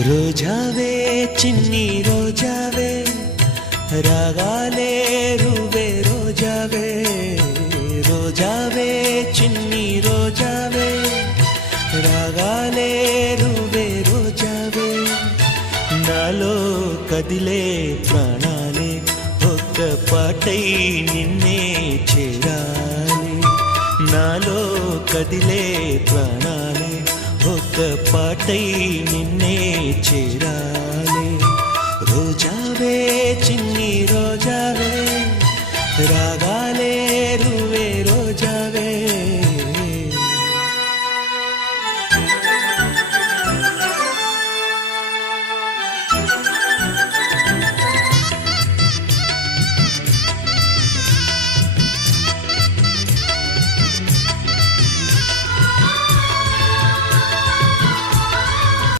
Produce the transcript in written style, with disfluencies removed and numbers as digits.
రోజావే చిన్ని రోజావే రాగాలే రువే రోజావే రోజావే చిన్ని రోజావే రాగాలే రువే రోజావే నాలో కదిలే ప్రాణాలే ఒక్క పాటై నిన్నే చేరాలి నాలో కదిలే ప్రాణాలే ఒక్క పాటై నిన్నే చేరాలి రోజావే చిన్ని రోజావే రాగా